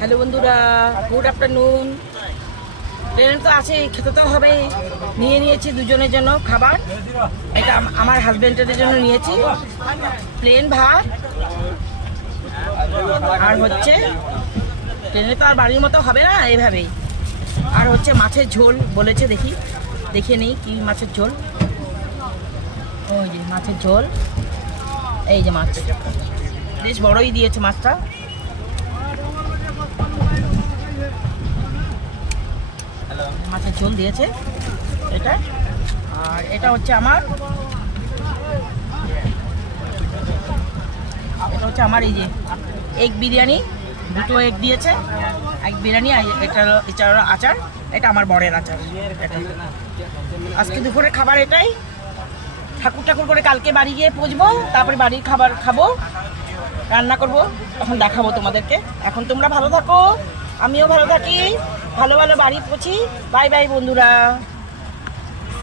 Hello বন্ধুরা, good afternoon. Train তো আছে, খেতে তো হবে। নিয়েছি দুজনের জন্য খাবার। এটা আমার হাজবেন্ডের জন্য নিয়েছি প্লেন ভাত, আর হচ্ছে ট্রেনে তো আর বাড়ির মতো হবে না এইভাবেই। আর হচ্ছে মাছের ঝোল বলেছে, দেখে নেই কি মাছের ঝোল। ওই যে মাছের ঝোল, এই যে মাছ বেশ বড়ই দিয়েছে মাছটা। মাছের ঝোল দিয়েছে এটা। আর এটা হচ্ছে আমার এই যে এগ বিরিয়ানি, দুটো এগ দিয়েছে, এগ বিরিয়ানি। এটা হলো আচার, এটা আমার বরের আচার। এটা আজকে দুপুরের খাবার এটাই। ঠাকুর করে কালকে বাড়ি গিয়ে পৌঁছবো, তারপরে বাড়ির খাবার খাবো, রান্না করব, তখন দেখাবো তোমাদেরকে। এখন তোমরা ভালো থাকো, আমিও ভালো থাকি, ভালো বাড়ি পৌঁছি। বাই বাই বন্ধুরা।